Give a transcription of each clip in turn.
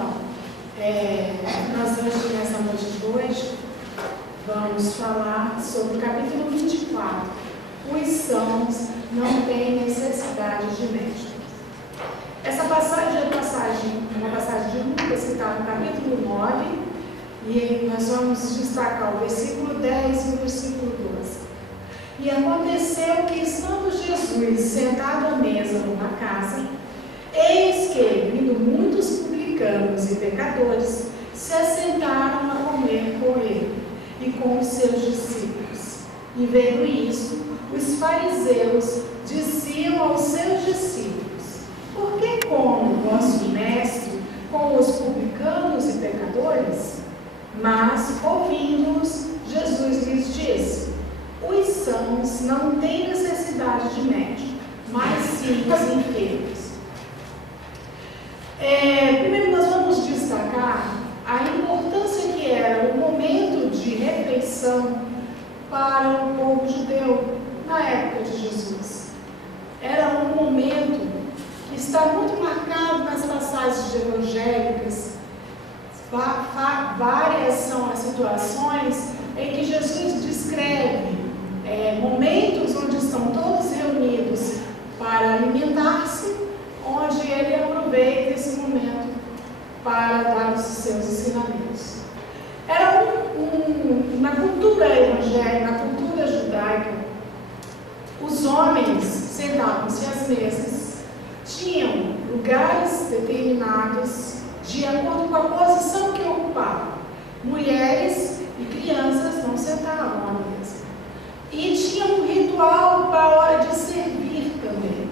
Então, nós hoje, nessa noite de hoje, vamos falar sobre o capítulo 24. Os sãos não têm necessidade de médico. Essa passagem é uma passagem de Lucas, que está no capítulo 9, e nós vamos destacar o versículo 10 e o versículo 12. E aconteceu que, estando Jesus sentado à mesa numa casa, eis que, vindo muitos publicanos e pecadores, se assentaram a comer com ele e com os seus discípulos. E vendo isso, os fariseus diziam aos seus discípulos: por que come o vosso mestre com os publicanos e pecadores? Mas, ouvindo-os, Jesus lhes disse: os sãos não têm necessidade de médico, mas sim os enfermos. Primeiro nós vamos destacar a importância que era o momento de refeição para o povo judeu na época de Jesus. Era um momento que está muito marcado nas passagens evangélicas. Várias são as situações em que Jesus descreve momentos onde estão todos reunidos para alimentar-se, onde ele aproveita esse momento para dar os seus ensinamentos. Era na cultura evangélica, na cultura judaica, os homens sentavam-se às mesas, tinham lugares determinados de acordo com a posição que ocupavam. Mulheres e crianças não sentavam à mesa. E tinha um ritual para a hora de servir também.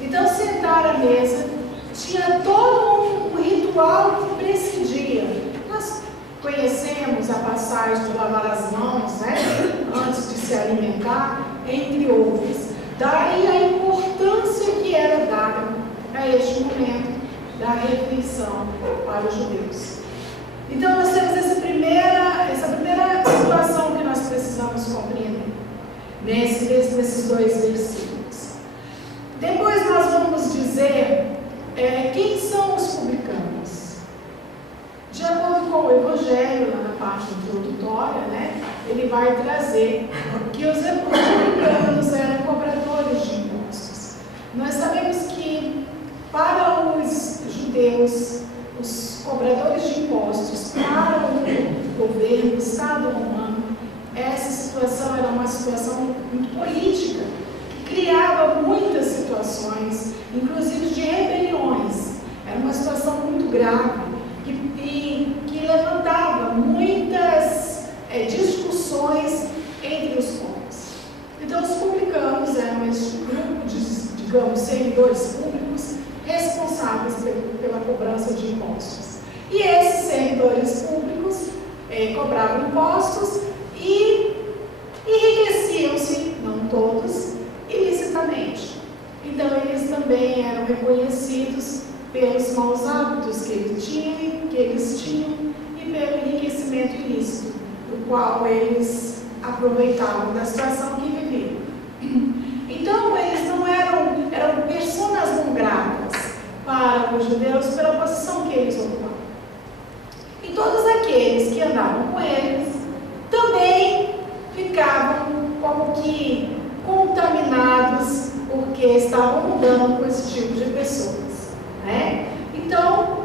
Então, sentar à mesa tinha todo um ritual que precedia. Nós conhecemos a passagem de lavar as mãos, né, antes de se alimentar, entre outras. Daí a importância que era dada a este momento da refeição para os judeus. Então, nós temos essa primeira situação que nós precisamos compreender nesses dois versículos. Depois nós vamos dizer quem são os publicanos. De acordo com o Evangelho, na parte introdutória, né, ele vai trazer que os publicanos eram cobradores de impostos. Nós sabemos que para os judeus, os cobradores de impostos, para o governo, o Estado romano, essa situação era uma situação muito política, que criava muitas situações, inclusive de rebeliões. Era uma situação muito grave e que levantava muitas discussões entre os povos. Então, os publicanos eram esse grupo de, digamos, servidores públicos responsáveis pela cobrança de impostos. E esses servidores públicos cobravam impostos e enriqueciam-se, não todos, ilicitamente. Então, eles também eram reconhecidos pelos maus hábitos que eles tinham e pelo enriquecimento ilícito, do qual eles aproveitavam da situação que viviam. Então, eles não eram personas não gratas para os judeus pela posição que eles ocupavam. E todos aqueles que andavam com eles também ficavam como que contaminados, porque estavam mudando com esse tipo de pessoas, né? Então,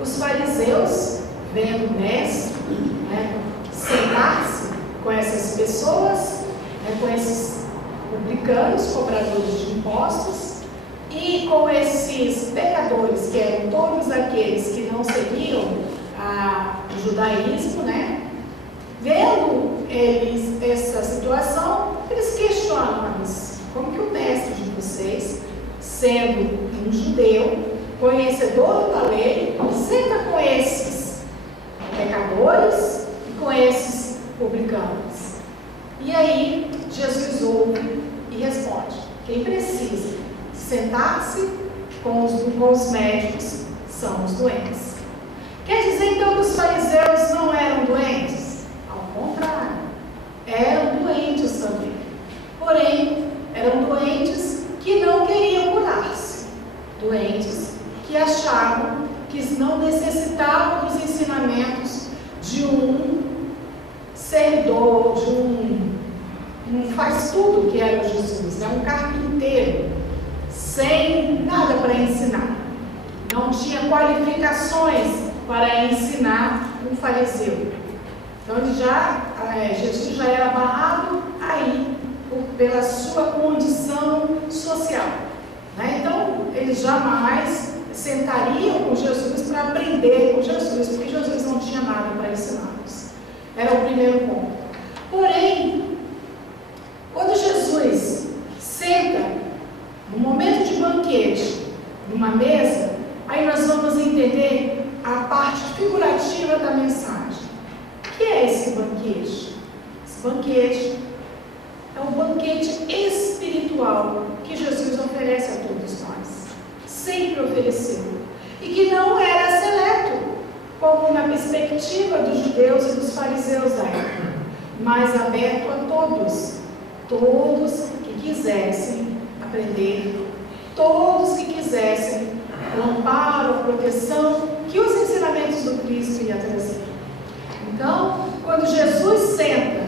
os fariseus, vendo o mestre, né, sentar-se com essas pessoas, né, com esses publicanos, cobradores de impostos, e com esses pecadores, que eram todos aqueles que não seguiam o judaísmo, né? Vendo eles essa situação, eles questionam: mas como que o mestre de vocês, sendo um judeu, conhecedor da lei, senta com esses pecadores e com esses publicanos? E aí Jesus ouve e responde: quem precisa sentar-se com os médicos são os doentes. Quer dizer então que os fariseus não eram doentes? Ao contrário, eram doentes também. Porém, eram doentes que não queriam curar-se, doentes que achavam que não necessitavam tudo que era Jesus, né? Um carpinteiro, sem nada para ensinar. Não tinha qualificações para ensinar um fariseu. Então Jesus já era barrado aí pela sua condição social, né? Então eles jamais sentariam com Jesus para aprender com Jesus, porque Jesus não tinha nada para ensiná-los. Era o primeiro ponto. Porém, quando Jesus senta no momento de banquete, numa mesa, aí nós vamos entender a parte figurativa da mensagem. O que é esse banquete? Esse banquete é um banquete espiritual que Jesus oferece a todos nós. Sempre ofereceu. E que não era seleto, como na perspectiva dos judeus e dos fariseus da época, mas aberto a todos. Todos que quisessem aprender, todos que quisessem o amparo, a proteção que os ensinamentos do Cristo iam trazer. Então, quando Jesus senta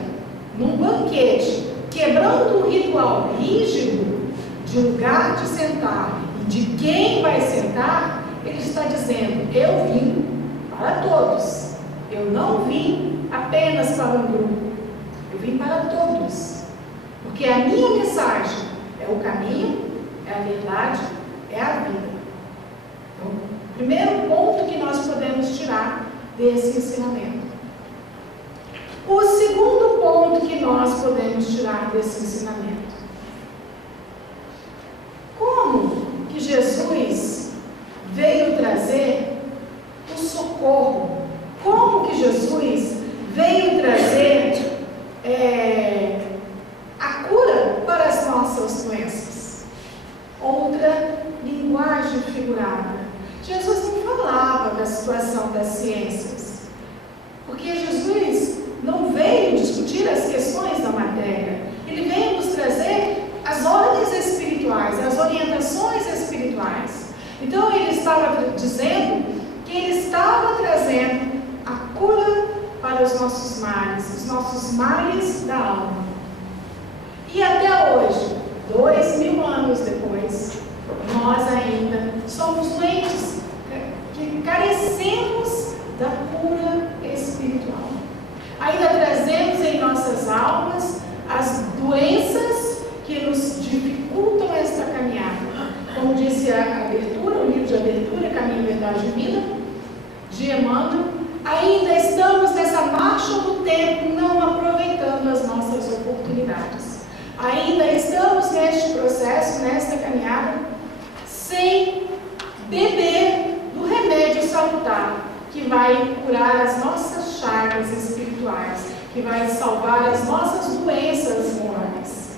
num banquete, quebrando o ritual rígido de lugar de sentar e de quem vai sentar, ele está dizendo: eu vim para todos, eu não vim apenas para um grupo, eu vim para todos, porque a minha mensagem é o caminho, é a verdade, é a vida. Então, primeiro ponto que nós podemos tirar desse ensinamento. O segundo ponto que nós podemos tirar desse ensinamento: como que Jesus veio trazer o socorro? Como que Jesus veio trazer a cura para as nossas doenças? Outra linguagem figurada. Jesus não falava da situação das ciências, porque Jesus não veio discutir as questões da matéria. Ele veio nos trazer as ordens espirituais, as orientações espirituais. Então ele estava dizendo que ele estava trazendo a cura para os nossos males da alma. E até hoje, 2000 anos depois, nós ainda somos doentes, que carecemos da cura espiritual. Ainda trazemos em nossas almas as doenças que nos dificultam esta caminhada. Como disse a abertura, o livro de abertura, Caminho, Verdade e Vida, de Emmanuel, ainda estamos nessa marcha do tempo, não aproveitando as nossas oportunidades. Ainda estamos neste processo, nesta caminhada, sem beber do remédio salutar, que vai curar as nossas chagas espirituais, que vai salvar as nossas doenças morais.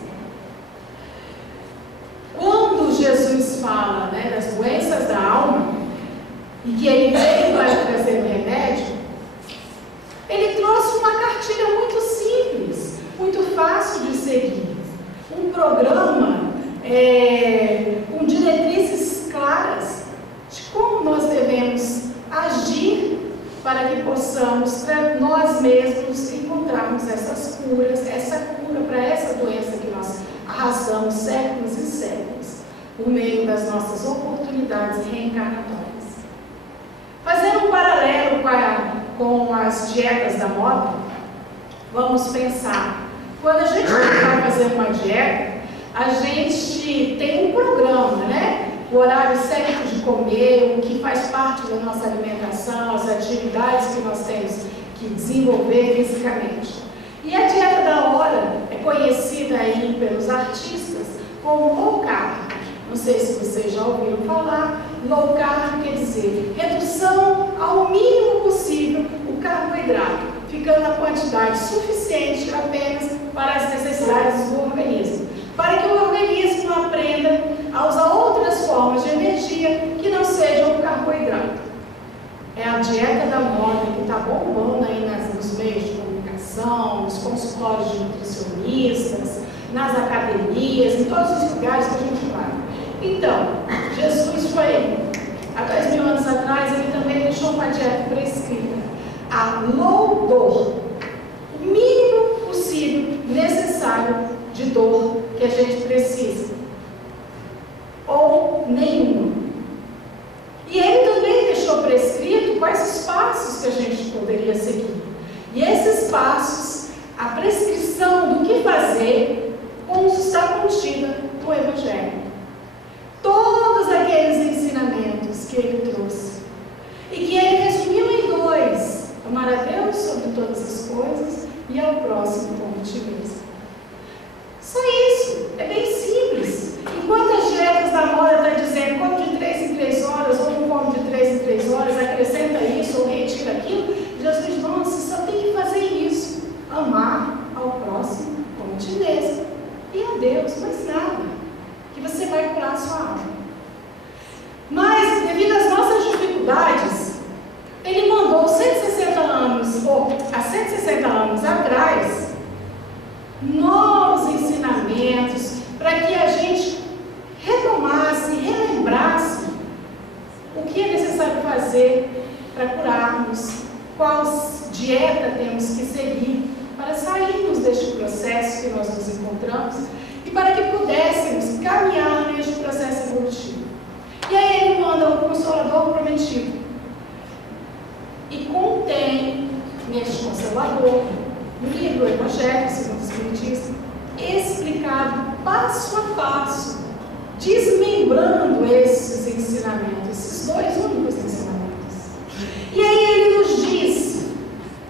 Quando Jesus fala, das doenças da alma, e que ele veio para trazer o remédio, ele trouxe uma cartilha muito simples, muito fácil de seguir. Um programa com diretrizes claras de como nós devemos agir para que possamos, nós mesmos, encontrarmos essas curas, essa cura para essa doença que nós arrastamos séculos e séculos, por meio das nossas oportunidades reencarnatórias. Fazendo um paralelo com as dietas da moda, vamos pensar, quando a gente vai fazer uma dieta, a gente tem um programa, o horário certo de comer, o que faz parte da nossa alimentação, as atividades que nós temos que desenvolver fisicamente. E a dieta da hora é conhecida aí pelos artistas como low carb. Não sei se vocês já ouviram falar. Low carb quer dizer redução ao mínimo possível o carboidrato, ficando a quantidade suficiente apenas para as necessidades do organismo, para que o organismo aprenda a usar outras formas de energia que não sejam o carboidrato. É a dieta da moda que está bombando aí nos meios de comunicação, nos consultórios de nutricionistas, nas academias, em todos os lugares que a gente vai. Então, Jesus foi, há 2000 anos atrás, ele também deixou uma dieta prescrita, a low dor, o mínimo possível necessário de dor passos, a prescrição do que fazer, como está contida no Evangelho. Todos aqueles ensinamentos que ele trouxe, e que ele resumiu em 2: amar a Deus sobre todas as coisas e ao próximo como ti mesmo. Só isso, é bem simples. Enquanto as dietas da moda está dizendo come de 3 em 3 horas, ou não come de 3 em 3 horas, acrescenta isso ou retira aquilo, Jesus diz: não, você só tem que fazer isso, amar ao próximo como ti mesmo e a Deus, mais nada, que você vai curar a sua alma. Mas, devido às nossas dificuldades, ele mandou 160 anos, ou há 160 anos atrás, novos ensinamentos para que a gente retomasse, relembrasse o que é necessário fazer para curarmos, qual dieta temos que seguir para sairmos deste processo que nós nos encontramos e para que pudéssemos caminhar neste processo evolutivo. E aí ele manda o Consolador prometido e contém neste Consolador, no livro do Evangelho segundo o Espiritismo, explicado passo a passo, desmembrando esses ensinamentos, esses 2 únicos ensinamentos. E aí ele nos diz,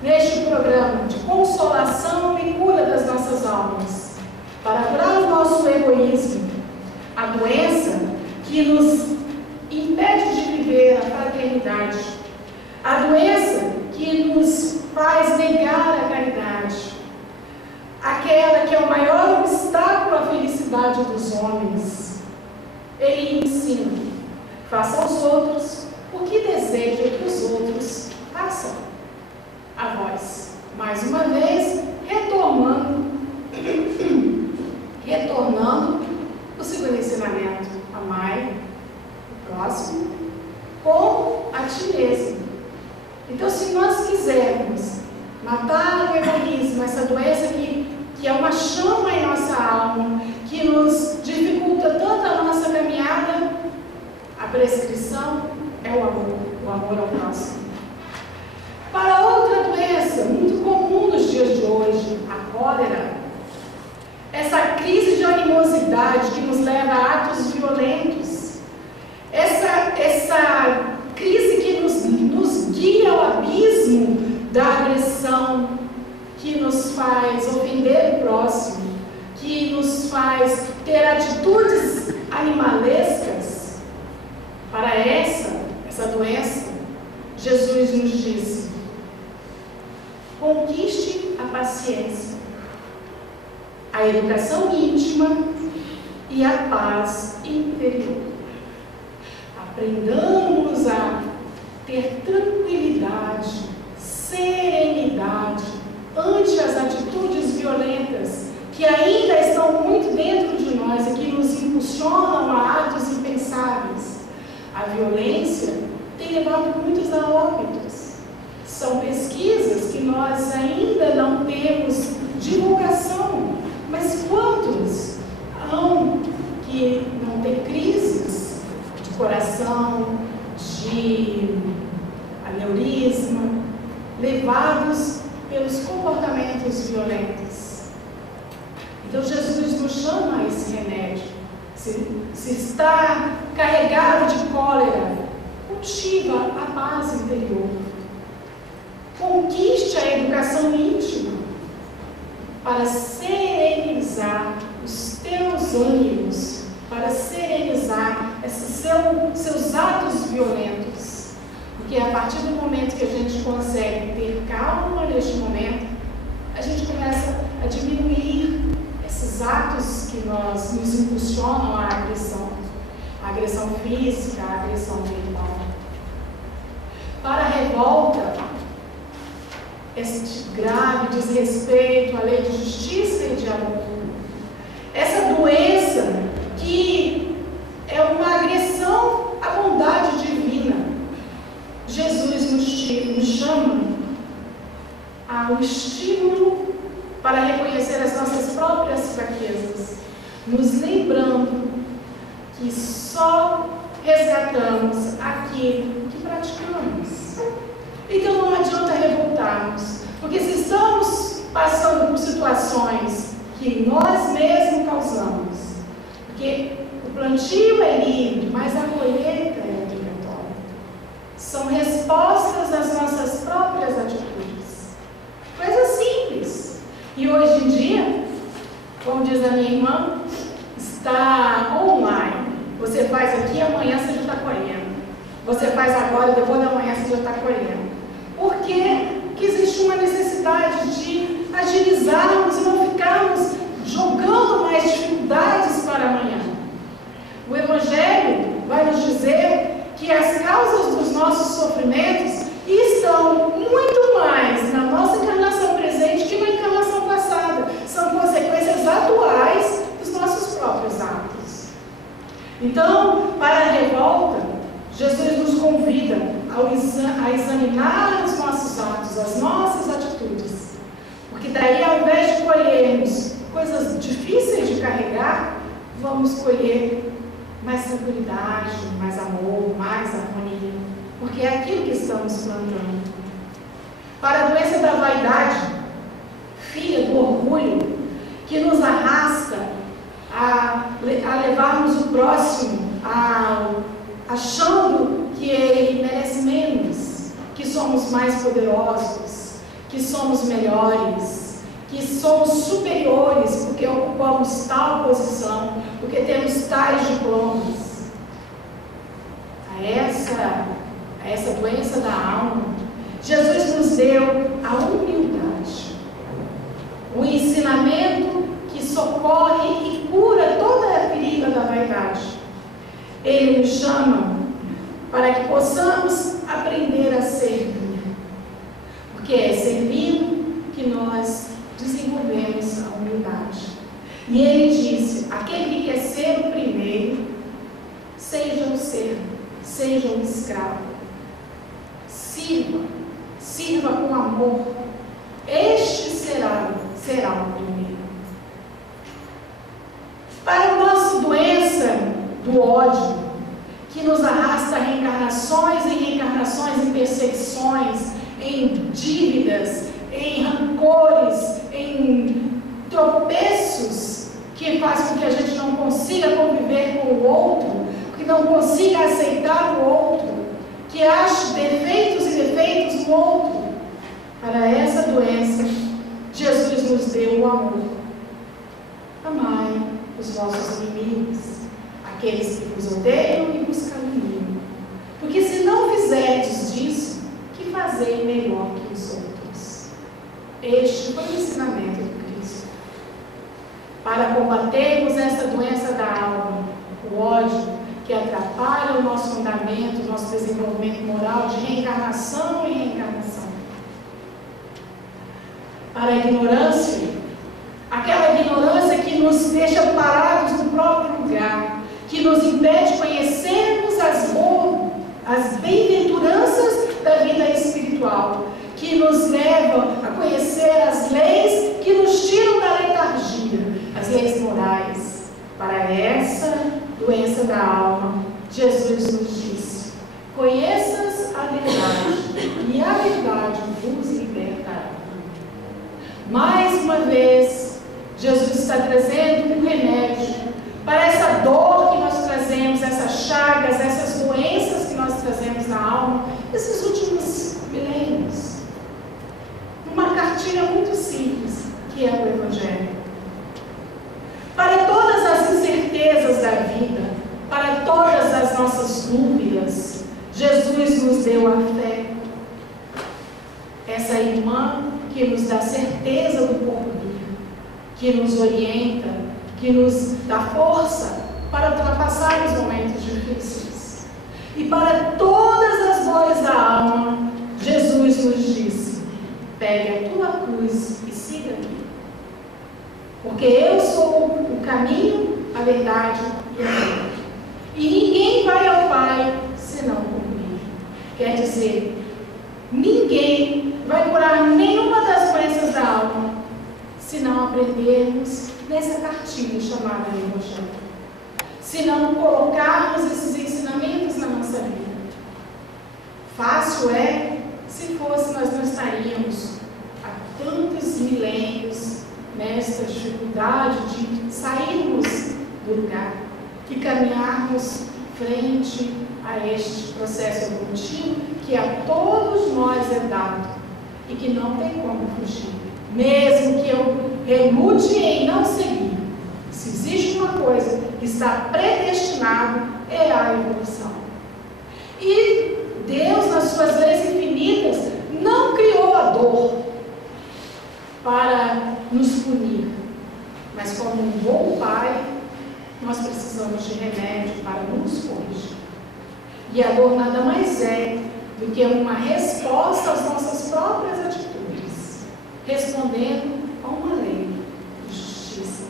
neste programa de consolação e cura das nossas almas, para curar o nosso egoísmo, a doença que nos impede de viver a fraternidade, a doença que nos faz negar a caridade, aquela que é o maior obstáculo à felicidade dos homens. Ele ensina: faça aos outros o que deseja que os outros façam a vós. Mais uma vez, retornando o segundo ensinamento: amai o próximo como a ti mesmo. Então, se nós quisermos matar o egoísmo, essa doença que é uma chama em nossa alma, que nos dificulta tanto a nossa caminhada, a prescrição é o amor ao próximo. Para outra doença muito comum nos dias de hoje, a cólera, essa crise de animosidade que nos leva a atos violentos, essa crise que nos guia ao abismo da agressão, que nos faz ofender o próximo, que nos faz ter atitudes animalescas. Para essa doença, Jesus nos diz: conquiste a paciência, a educação íntima e a paz interior. Aprendamos a ter tranquilidade, serenidade ante as atitudes violentas que ainda estão muito dentro de nós e que nos impulsionam a atos impensáveis. A violência tem levado muitos a óbitos. São pesquisas que nós ainda não temos divulgação, mas quantos hão que não têm crises de coração, de aneurisma, levados pelos comportamentos violentos? Então Jesus nos chama a esse remédio. Se está carregado de cólera, cultiva a paz interior. Conquiste a educação íntima para serenizar os teus ânimos, para serenizar seus atos violentos. Porque a partir do momento que a gente consegue ter calma neste momento, a gente começa a diminuir esses atos que nos impulsionam à agressão física, à agressão verbal. Para a revolta, este grave desrespeito à lei de justiça e de amor, essa doença que é uma agressão à bondade divina, Jesus nos chama ao estímulo para reconhecer as nossas próprias fraquezas, nos lembrando que só resgatamos aquilo que praticamos. Então não adianta revoltarmos, porque se estamos situações que nós mesmos causamos. Porque o plantio é livre, mas a colheita é obrigatória. São respostas às nossas próprias atitudes. Coisa simples. E hoje em dia, como diz a minha irmã, está online. Você faz aqui, amanhã você já está colhendo. Você faz agora, depois da manhã você já está colhendo. Por quê? Porque existe uma necessidade de agilizarmos e não ficarmos jogando mais dificuldades para amanhã. O Evangelho vai nos dizer que as causas dos nossos sofrimentos estão muito mais na nossa encarnação presente que na encarnação passada. São consequências atuais dos nossos próprios atos. Então, para a revolta, Jesus nos convida a examinar os nossos atos, as nossas atitudes. Porque daí, ao invés de colhermos coisas difíceis de carregar, vamos colher mais tranquilidade, mais amor, mais harmonia. Porque é aquilo que estamos plantando. Para a doença da vaidade, filha do orgulho, que nos arrasta a levarmos o próximo achando que ele merece menos, que somos mais poderosos, que somos melhores, que somos superiores porque ocupamos tal posição, porque temos tais diplomas. A essa doença da alma, Jesus nos deu a humildade, o ensinamento que socorre e cura toda a ferida da vaidade. Ele nos chama para que possamos aprender a servir, porque é servindo que nós desenvolvemos a humildade. E ele disse: aquele que quer ser o primeiro, seja o servo, seja o escravo. Sirva com amor. Este será o primeiro. Para a nossa doença do ódio, que nos arrasta a reencarnações e reencarnações, em perseguições, em dívidas, em rancores, em tropeços, que faz com que a gente não consiga conviver com o outro, que não consiga aceitar o outro, que ache defeitos e defeitos no outro. Para essa doença, Jesus nos deu o amor. Amai os vossos inimigos, aqueles que vos odeiam e vos caluniam. Porque se não fizerdes disso, que fazei melhor que os outros. Este foi o ensinamento de Cristo. Para combatermos essa doença da alma, o ódio, que atrapalha o nosso andamento, o nosso desenvolvimento moral de reencarnação e reencarnação. Para a ignorância, aquela ignorância que nos deixa parados no próprio lugar, que nos impede de conhecermos as bem-aventuranças da vida espiritual, que nos leva a conhecer as leis que nos tiram da letargia, as leis morais. Para essa doença da alma, Jesus nos disse: conheças a verdade, e a verdade vos libertará. Mais uma vez, Jesus está trazendo um remédio para essa dor que nós trazemos, essas chagas, essas doenças que nós trazemos na alma, esses últimos milênios. Uma cartilha muito simples, que é o Evangelho. Para todas as incertezas da vida, para todas as nossas dúvidas, Jesus nos deu a fé. Essa irmã que nos dá certeza do porvir, que nos orienta, que nos dá força para ultrapassar os momentos difíceis. E para todas as dores da alma, Jesus nos disse: pegue a tua cruz e siga-me. Porque eu sou o caminho, a verdade e a vida. E ninguém vai ao Pai senão por mim. Quer dizer, ninguém vai curar nenhuma das doenças da alma se não aprendermos nessa cartilha chamada Evangelho. Se não colocarmos esses ensinamentos na nossa vida. Fácil é, se fosse, nós não estaríamos há tantos milênios necessidade de sairmos do lugar e caminharmos frente a este processo evolutivo que a todos nós é dado e que não tem como fugir. Mesmo que eu relute em não seguir, se existe uma coisa que está predestinada, é a evolução. E Deus, nas suas leis infinitas, não criou a dor para nos punir, mas como um bom pai, nós precisamos de remédio para nos corrigir. E a dor nada mais é do que uma resposta às nossas próprias atitudes, respondendo a uma lei de justiça.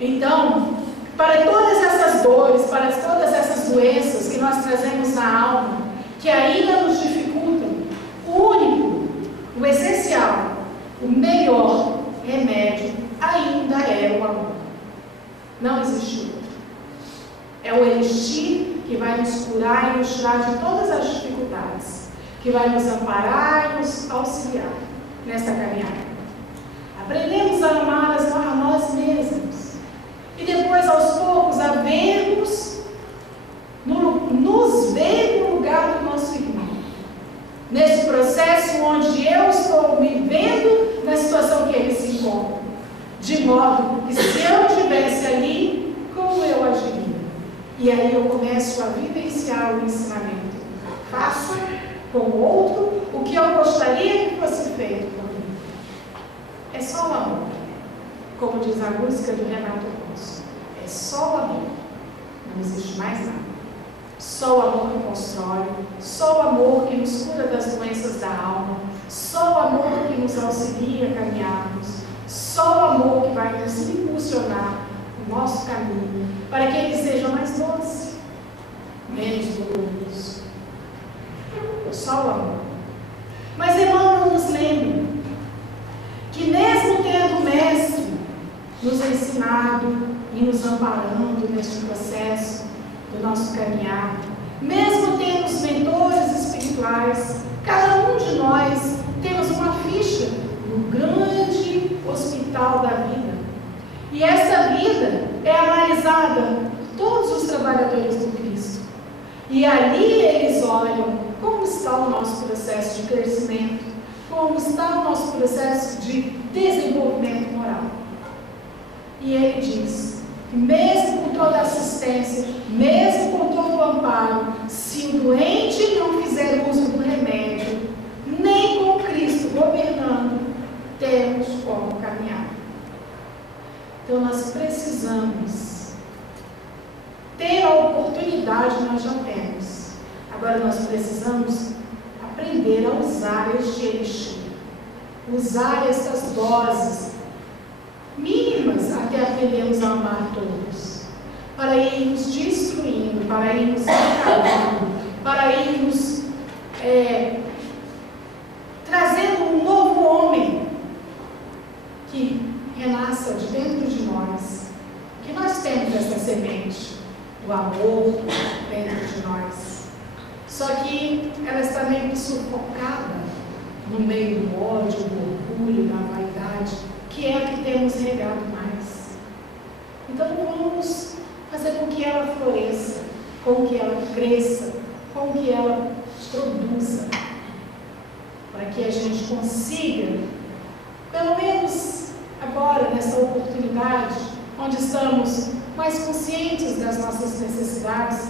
Então, para todas essas dores, para todas essas doenças que nós trazemos na alma, que ainda nos dificultam, o único, o essencial, o melhor remédio ainda é o amor. Não existe outro. É o elixir que vai nos curar e nos tirar de todas as dificuldades, que vai nos amparar e nos auxiliar nesta caminhada. Aprendemos a amar a nós mesmos e depois, aos poucos, a vermos, nos ver no lugar do nosso irmão. Nesse processo onde eu estou me vendo na situação que ele se encontra, de modo que se eu estivesse ali, como eu agiria? E aí eu começo a vivenciar o ensinamento. Faça com o outro o que eu gostaria que fosse feito por mim. É só o amor. Como diz a música do Renato Russo. É só o amor. Não existe mais nada. Só o amor que constrói. Só o amor que nos cura das doenças da alma. Só o amor que nos auxilia a caminharmos. Só o amor que vai nos impulsionar o nosso caminho, para que ele seja mais doce, menos doloroso. Só o amor. Mas Emmanuel nos lembra que mesmo tendo o Mestre nos ensinado e nos amparando neste processo do nosso caminhar, mesmo tendo os mentores espirituais, cada um de nós temos uma ficha no grande hospital da vida. E essa vida é analisada por todos os trabalhadores do Cristo. E ali eles olham como está o nosso processo de crescimento, como está o nosso processo de desenvolvimento moral. E ele diz que mesmo com toda a assistência, mesmo com todo o amparo, se o doente não fizer uso do remédio, nem com Cristo governando, temos como caminhar. Então nós precisamos ter a oportunidade, nós já temos. Agora nós precisamos aprender a usar este elixir, usar essas doses mínimas até aprendermos a amar todos, para irmos destruindo, para irmos acabando, para irmos trazendo um novo homem que renasça de dentro de nós, que nós temos essa semente do amor dentro de nós. Só que ela está meio que sufocada no meio do ódio, do orgulho, da vaidade, que é a que temos regado mais. Então vamos fazer com que ela floresça, com que ela cresça, com que ela produza, para que a gente consiga, pelo menos agora, nessa oportunidade, onde estamos mais conscientes das nossas necessidades,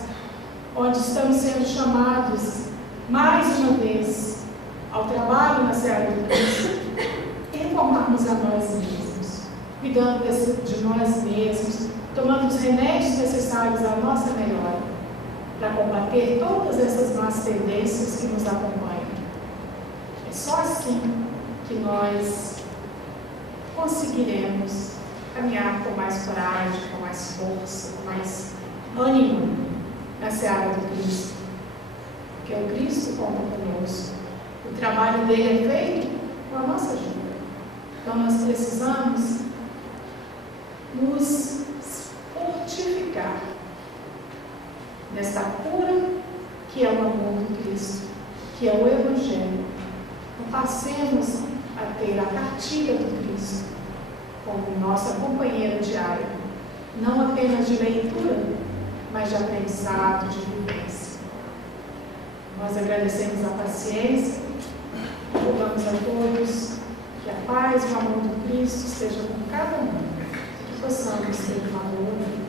onde estamos sendo chamados mais uma vez ao trabalho na seara do Cristo, reformarmos a nós mesmos, cuidando de nós mesmos, tomando os remédios necessários à nossa melhora, para combater todas essas más tendências que nos acompanham. É só assim que nós conseguiremos caminhar com mais coragem, com mais força, com mais ânimo na seara do Cristo. Porque o Cristo conta conosco. O trabalho dele é feito com a nossa ajuda. Então nós precisamos nos fortificar nessa cura que é o amor do Cristo, que é o Evangelho. Não passemos a ter a cartilha do Cristo como nossa companheira diária, não apenas de leitura, mas de aprendizado, de vivência. Nós agradecemos a paciência, rogamos a todos que a paz e o amor do Cristo esteja com cada um, que possamos ter valor